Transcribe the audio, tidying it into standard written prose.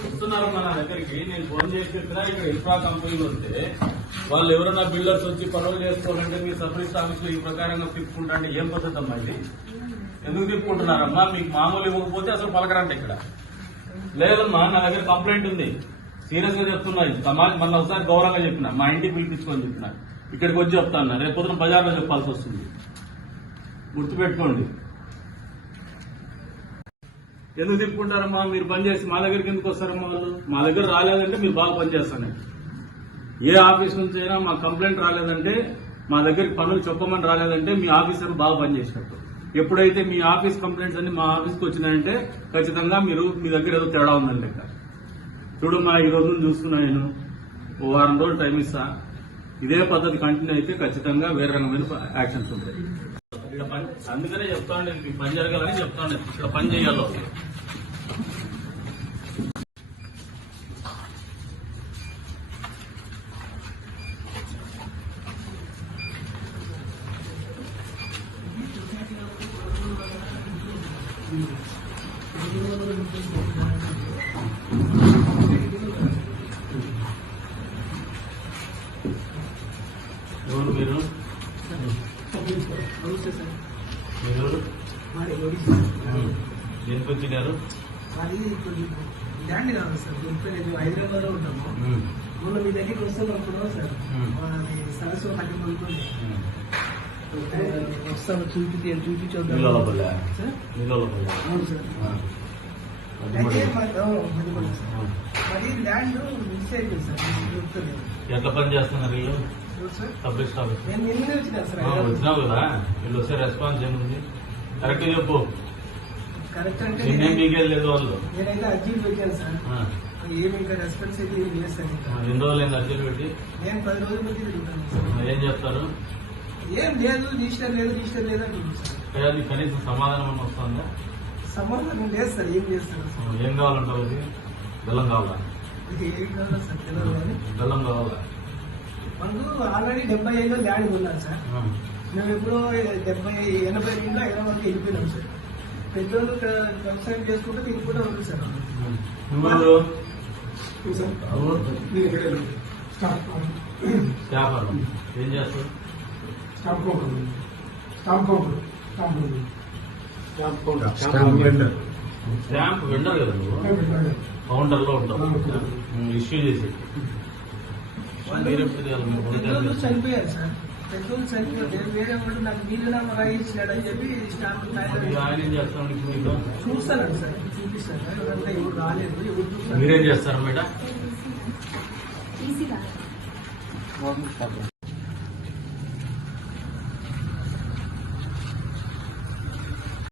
వస్తున్నారు మన దగ్గరికి. నేను ఫోన్ చేసి చెప్పినా ఇక్కడ ఇన్ఫ్రా కంపెనీలు వస్తే వాళ్ళు ఎవరైనా బిల్డర్స్ వచ్చి పనులు చేసుకోవాలంటే మీ సబ్ రిజిస్టర్ ఆఫీస్ లో ఈ ప్రకారంగా తిప్పుకుంటా అంటే ఏం పద్ధతి అమ్మా ఇది? ఎందుకు తిప్పుకుంటున్నారమ్మా? మీకు మామూలు ఇవ్వకపోతే అసలు పలకరంట ఇక్కడ. లేదమ్మా, నా దగ్గర కంప్లైంట్ ఉంది, సీరియస్ గా చెప్తున్నా. మొన్న ఒకసారి గౌరవంగా చెప్పిన, మా ఇంటికి పిలిపించుకొని చెప్పిన, ఇక్కడికి వచ్చి చెప్తాను. రేపు పొద్దున బజార్లో చెప్పాల్సి వస్తుంది, గుర్తుపెట్టుకోండి. ఎందుకు తిప్పుకుంటారమ్మా? మీరు పని చేసి మా దగ్గరికి ఎందుకు వస్తారమ్మా? వాళ్ళు మా దగ్గర రాలేదంటే మీరు బాగా పనిచేస్తాను. ఏ ఆఫీస్ నుంచి అయినా మా కంప్లైంట్ రాలేదంటే, మా దగ్గరికి పనులు చెప్పమని రాలేదంటే మీ ఆఫీసర్ బాగా పనిచేసినట్టు. ఎప్పుడైతే మీ ఆఫీస్ కంప్లైంట్స్ అన్ని మా ఆఫీస్కి వచ్చినాయంటే ఖచ్చితంగా మీ దగ్గర ఏదో తేడా ఉందని లెక్క. చూడమ్మా, ఈ రోజు చూస్తున్నా, నేను ఓ వారం రోజులు టైం ఇస్తా. ఇదే పద్ధతి కంటిన్యూ అయితే ఖచ్చితంగా వేరే రకమైన యాక్షన్స్ ఉంటాయి. ఇక్కడ పని అందుకనే చెప్తా ఉండేది, మీకు పని జరగాలని చెప్తా ఉండేది. ఇక్కడ పని చేయాలో ఎవరు మీరు? దేనికి వచ్చినారు? ల్యాండ్ కావాలి సార్, హైదరాబాద్ లో ఉంటాము. మొన్న మీ దగ్గరికి వస్తున్నప్పుడు సార్ సరస్సు పట్టి కొనుక్కోండి వస్తాము, చూపించొద్దాం. అవును సార్, మరి ల్యాండ్ మిస్ అయిపోయింది సార్. ఎట్లా పని చేస్తున్నారు వీళ్ళు? నేను నిన్నే వచ్చినా సార్. వచ్చినావు కదా, వీళ్ళు వస్తే రెస్పాన్స్ ఏముంది? కరెక్ట్ చెప్పు. కరెక్ట్ అంటే నిన్నేం మీకేం లేదు వాళ్ళు. నేనైతే అర్జీలు పెట్టాను సార్, ఏమి ఇంకా రెస్పాన్స్ అయితే ఏం లేదు సార్. ఎన్ని రోజులు అర్జీలు పెట్టి? నేను 10 రోజుల మధ్య తిరుగుతాను సార్. ఏం చెప్తారు? ఏం లేదు, రిజిస్టర్ లేదు అంటున్నాను సార్. అది కనీసం సమాధానం వస్తుందా? సమాధానం లేదు సార్. ఏం చేస్తారు? ఏం కావాలంటారు? అది బెల్లం కావాలా? ఏం కావాలా సార్? తెలియదు కానీ బెల్లం కావాలా? మనకు ఆల్రెడీ 75 ల్యాండ్ కొన్నాను సార్. మేము ఎప్పుడో 80 వరకు వెళ్ళిపోయినాం సార్. పెద్దోళ్ళు వ్యవసాయం చేసుకుంటే మీకు కూడా ఉంది సార్. ఏం చేస్తారు? స్టాంప్ వెండర్ కదా నువ్వు? కౌంటర్ లో ఉంటావు, ఇష్యూ చేసి. పెద్దోళ్ళు చనిపోయారు సార్. పెద్దోళ్ళు చనిపోయారు, వేరే వాడు నాకు వీలునామా రాయించినాడు అని చెప్పి స్టాంప్ ఆయన ఏం చేస్తాను చూస్తానండి సార్, చూపిస్తాను. ఎవరు రాలేదు, ఎవరు చూస్తారు. మీరేం చేస్తారు మేడం?